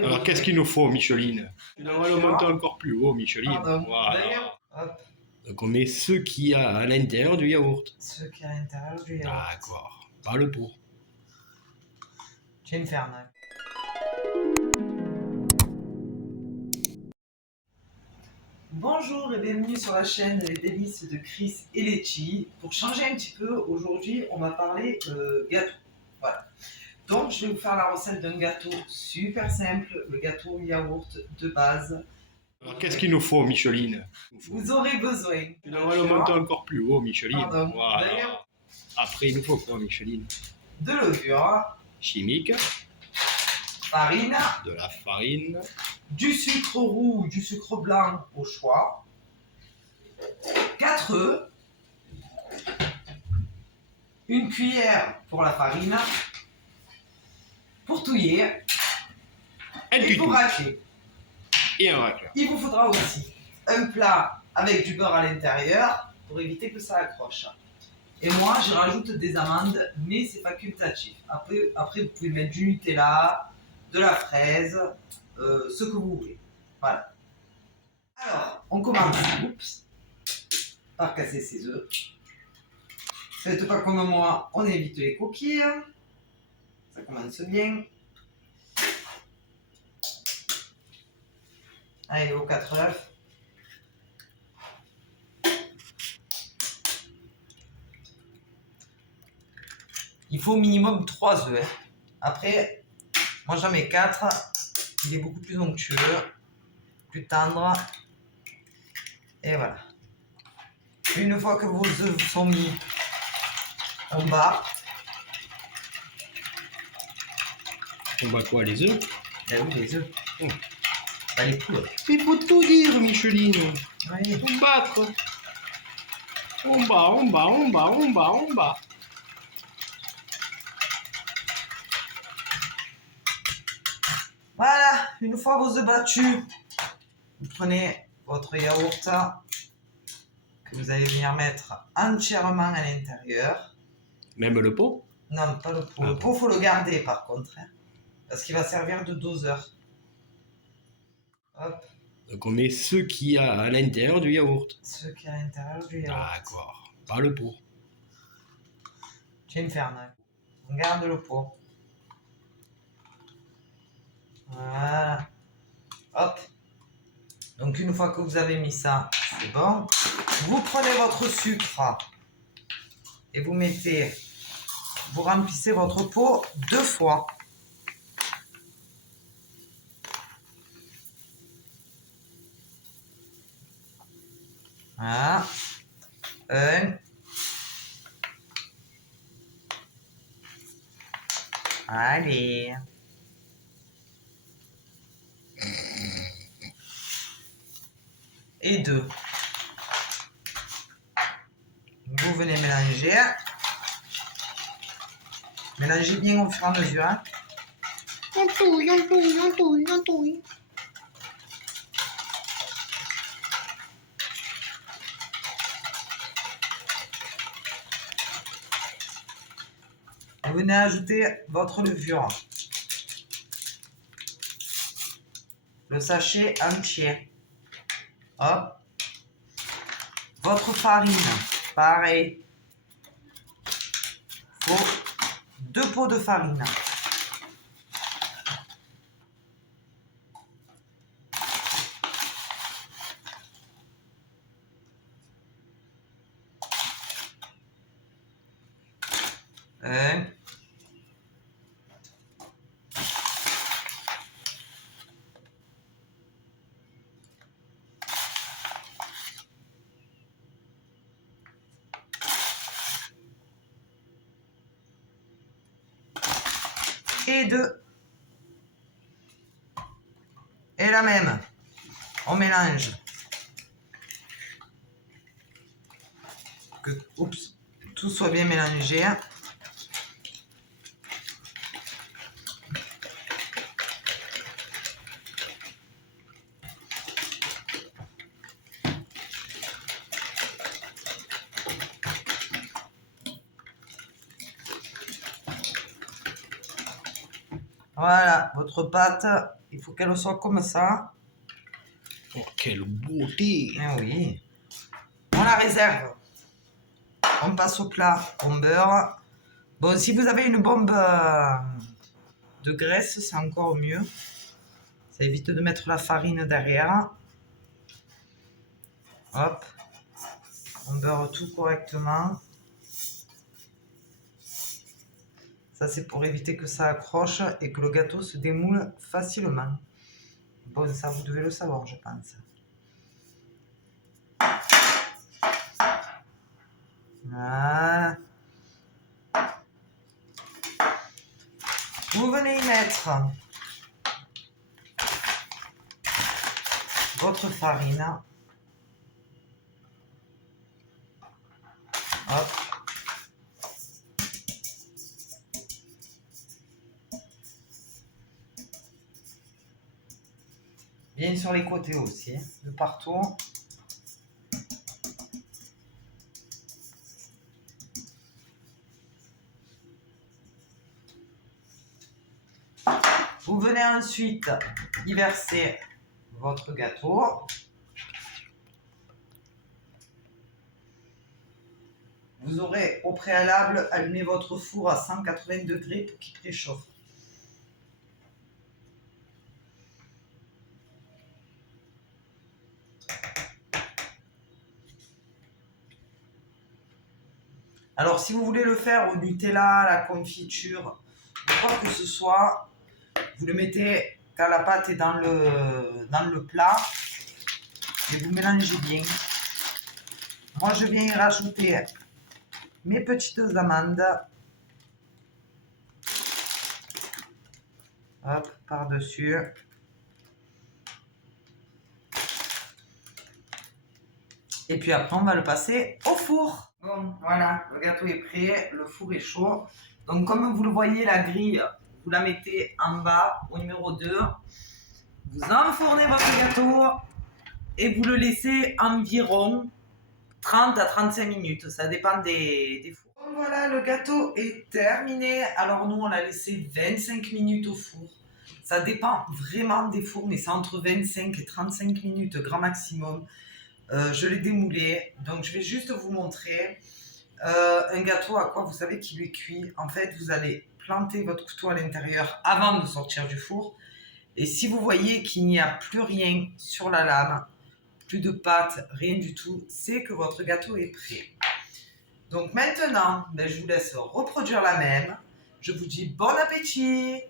Alors, qu'est-ce qu'il nous faut, Micheline? Tu devrais le monter encore plus haut, Micheline. Pardon. Voilà. Hop, Donc, on met ce qu'il y a à l'intérieur du yaourt. ce qui est à l'intérieur du yaourt. D'accord. Pas le pot. Tu infernal. Bonjour et bienvenue sur la chaîne Les Délices de Chris et Letty. Pour changer un petit peu, aujourd'hui on va parler gâteau. Voilà. Donc je vais vous faire la recette d'un gâteau super simple, le gâteau yaourt de base. Alors, qu'est-ce qu'il nous faut, Micheline? Vous aurez besoin. Tu devrais le monter encore plus haut, Micheline. Pardon. Voilà. Après, il nous faut quoi, Micheline? De levure, Chimique, farine, de la farine, du sucre roux ou du sucre blanc au choix, 4 œufs, une cuillère pour la farine, pour touiller un et pour tutu racler. et un racleur. Il vous faudra aussi un plat avec du beurre à l'intérieur pour éviter que ça accroche. Et moi, je rajoute des amandes, mais c'est facultatif. Après, vous pouvez mettre du Nutella, de la fraise, ce que vous voulez. Voilà. Alors, on commence par casser ses œufs. Faites pas comme moi, on évite les coquilles. Ça commence bien. Allez, aux 4 œufs. Il faut au minimum 3 œufs. Après, moi j'en mets 4. Il est beaucoup plus onctueux, plus tendre. Et voilà. Une fois que vos œufs sont mis en bas, On va quoi, les œufs? ben oui, les œufs. Pas les poules. Il faut tout dire, Micheline. Oui. Tout battre. On bat, on bat, on bat, on bat, on bat. Voilà, une fois vos œufs battus, vous prenez votre yaourt que vous allez venir mettre entièrement à l'intérieur. Même le pot? Non, pas le pot. Le pot, il faut le garder par contre, hein, parce qu'il va servir de doseur. Hop, Donc, on met ce qu'il y a à l'intérieur du yaourt. ce qui est à l'intérieur du yaourt. D'accord. Pas le pot. C'est infernal. On garde le pot. Voilà. Hop. Donc une fois que vous avez mis ça, c'est bon. Vous prenez votre sucre et vous mettez, vous remplissez votre pot 2 fois. Voilà. 1. Allez. Et 2. Vous venez mélanger. Mélangez bien au fur et à mesure. Hein. On touille, on touille, on touille, on touille. Vous venez ajouter votre levure. Le sachet entier. Hop. Votre farine. Pareil. Faut 2 pots de farine. Un. Et 2. Et la même. On mélange. Que tout soit bien mélangé. Voilà, votre pâte, il faut qu'elle soit comme ça. Oh, quelle beauté! Eh oui. On la réserve. On passe au plat, on beurre. Bon, si vous avez une bombe de graisse, c'est encore mieux. Ça évite de mettre la farine derrière. Hop. On beurre tout correctement. Ça, c'est pour éviter que ça accroche et que le gâteau se démoule facilement. Bon, ça, vous devez le savoir, je pense. Voilà. Vous venez y mettre votre farine. Hop. Bien sur les côtés aussi, de partout. Vous venez ensuite y verser votre gâteau. Vous aurez au préalable allumé votre four à 180 degrés pour qu'il préchauffe. Alors si vous voulez le faire au Nutella, à la confiture, ou quoi que ce soit, vous le mettez quand la pâte est dans le plat et vous mélangez bien. Moi je viens y rajouter mes petites amandes. Hop, par-dessus. Et puis après, on va le passer au four. Bon, voilà, le gâteau est prêt, le four est chaud. Donc, comme vous le voyez, la grille, vous la mettez en bas, au numéro 2. Vous enfournez votre gâteau et vous le laissez environ 30 à 35 minutes. Ça dépend des fours. Bon, voilà, le gâteau est terminé. Alors, nous, on l'a laissé 25 minutes au four. Ça dépend vraiment des fours, mais c'est entre 25 et 35 minutes, grand maximum. Je l'ai démoulé, donc je vais juste vous montrer un gâteau à quoi vous savez qu'il est cuit. En fait, vous allez planter votre couteau à l'intérieur avant de sortir du four. Et si vous voyez qu'il n'y a plus rien sur la lame, plus de pâte, rien du tout, c'est que votre gâteau est prêt. Donc maintenant, je vous laisse reproduire la même. Je vous dis bon appétit!